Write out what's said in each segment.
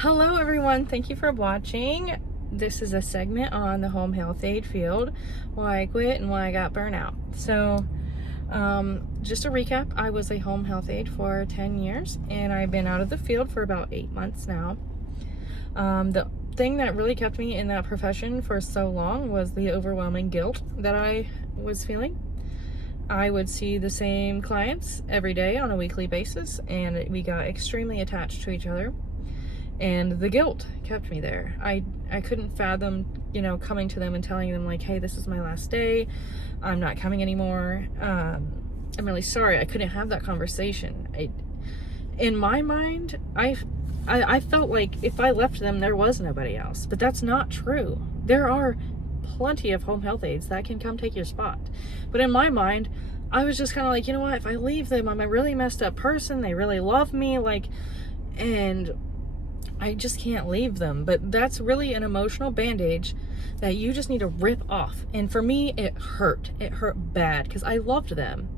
Hello everyone, thank you for watching. This is a segment on the home health aide field, why I quit and why I got burnout. So just a recap, I was a home health aide for 10 years and I've been out of the field for about 8 months now. The thing that really kept me in that profession for so long was the overwhelming guilt that I was feeling. I would see the same clients every day on a weekly basis and we got extremely attached to each other. And the guilt kept me there. I couldn't fathom, coming to them and telling them like, hey, this is my last day. I'm not coming anymore. I'm really sorry. I couldn't have that conversation. In my mind, I felt like if I left them, there was nobody else. But that's not true. There are plenty of home health aides that can come take your spot. But in my mind, I was just kind of like, you know what? If I leave them, I'm a really messed up person. They really love me. And I just can't leave them. But that's really an emotional bandage that you just need to rip off. And for me, it hurt. It hurt bad because I loved them.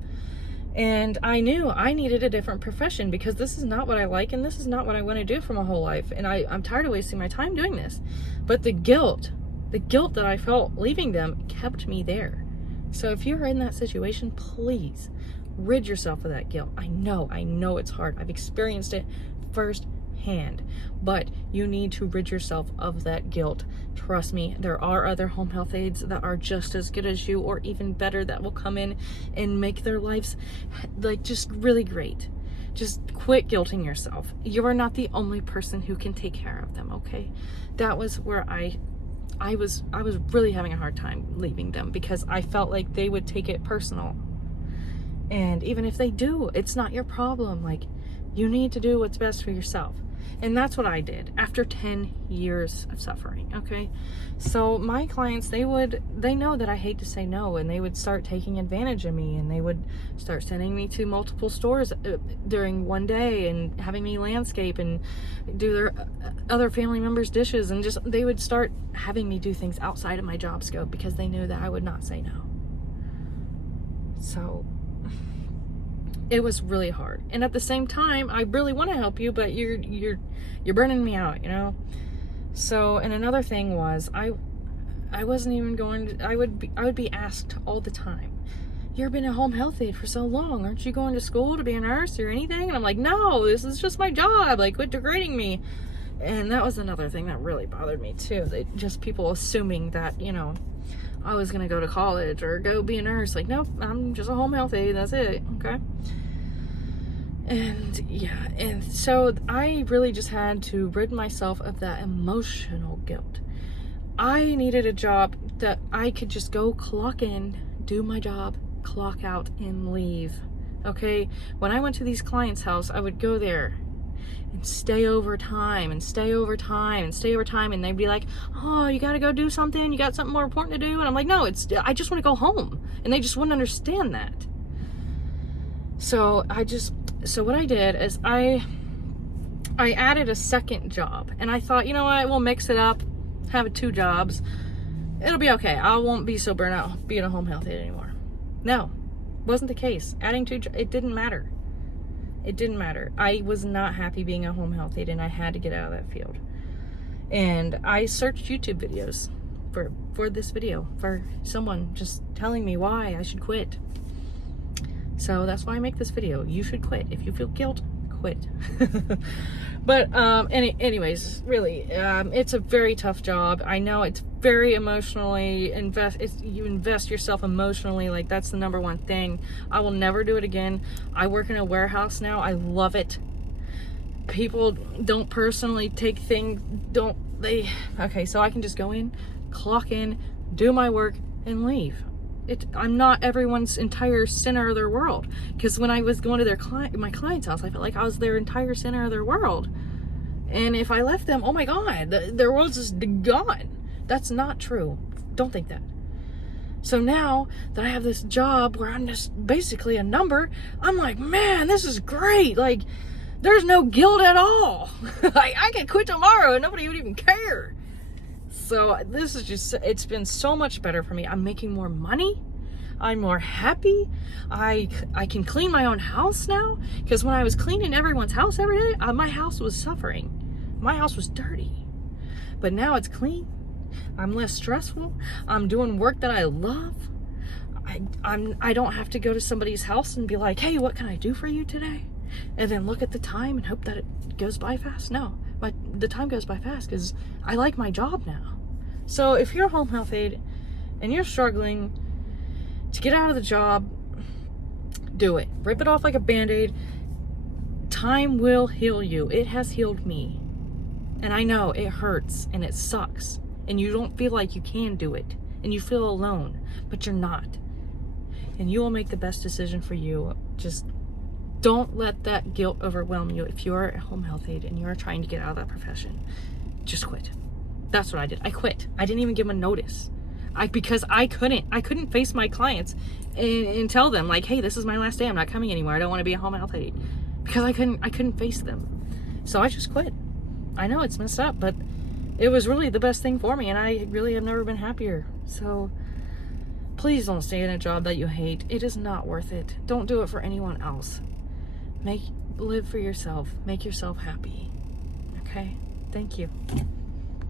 And I knew I needed a different profession because this is not what I like and this is not what I want to do for my whole life. And I'm tired of wasting my time doing this. But the guilt that I felt leaving them kept me there. So if you're in that situation, please rid yourself of that guilt. I know it's hard. I've experienced it firsthand, but you need to rid yourself of that guilt. Trust me, there are other home health aides that are just as good as you or even better that will come in and make their lives just really great. Just quit guilting yourself. You are not the only person who can take care of them, okay? That was where I was really having a hard time leaving them because I felt like they would take it personal. And even if they do, it's not your problem. You need to do what's best for yourself. And that's what I did after 10 years of suffering, okay? So my clients, they know that I hate to say no, and they would start taking advantage of me, and they would start sending me to multiple stores during one day and having me landscape and do their other family members' dishes, and they would start having me do things outside of my job scope because they knew that I would not say no. So it was really hard. And at the same time, I really want to help you, but you're burning me out, So, and another thing was I wasn't even going to, I would be asked all the time, you've been a home health aide for so long, aren't you going to school to be a nurse or anything? And I'm like, no, this is just my job, quit degrading me. And that was another thing that really bothered me too. Just people assuming that, I was going to go to college or go be a nurse. Nope, I'm just a home health aide. That's it. Okay. And so I really just had to rid myself of that emotional guilt. I needed a job that I could just go clock in, do my job, clock out, and leave. Okay. When I went to these clients' house, I would go there and stay over time and stay over time and stay over time, and they'd be like, oh, you gotta go do something, you got something more important to do, and I'm like, no, I just want to go home. And they just wouldn't understand that. So what I did is I added a second job, and I thought, you know what, we'll mix it up, have 2 jobs, it'll be okay. I won't be so burnt out being a home health aide anymore. No, wasn't the case. Adding 2 it didn't matter. It didn't matter. I was not happy being a home health aide, and I had to get out of that field. And I searched YouTube videos for this video, for someone just telling me why I should quit. So that's why I make this video. You should quit. If you feel guilt, quit. But anyways, really, it's a very tough job. I know it's very emotionally you invest yourself emotionally. That's the number one thing. I will never do it again. I work in a warehouse now. I love it. People don't personally take things, okay, so I can just go in, clock in, do my work, and leave. I'm not everyone's entire center of their world. Because when I was going to my client's house, I felt like I was their entire center of their world. And if I left them, oh my God, their world's just gone. That's not true. Don't think that. So now that I have this job where I'm just basically a number, I'm like, man, this is great. There's no guilt at all. I could quit tomorrow and nobody would even care. So this is it's been so much better for me. I'm making more money. I'm more happy. I can clean my own house now, because when I was cleaning everyone's house every day, my house was suffering. My house was dirty, but now it's clean. I'm less stressful. I'm doing work that I love. I don't have to go to somebody's house and be like, hey, what can I do for you today? And then look at the time and hope that it goes by fast. No, the time goes by fast because I like my job now. So if you're a home health aide and you're struggling to get out of the job, do it. Rip it off like a Band-Aid. Time will heal you. It has healed me. And I know it hurts and it sucks. And you don't feel like you can do it. And you feel alone, but you're not. And you will make the best decision for you. Just don't let that guilt overwhelm you. If you're a home health aide and you're trying to get out of that profession, just quit. That's what I did. I quit. I didn't even give them a notice. Because I couldn't face my clients and tell them like, hey, this is my last day. I'm not coming anymore. I don't want to be a home health aide. Because I couldn't face them. So I just quit. I know it's messed up, but it was really the best thing for me, and I really have never been happier. So please don't stay in a job that you hate. It is not worth it. Don't do it for anyone else. Live for yourself. Make yourself happy. Okay? Thank you.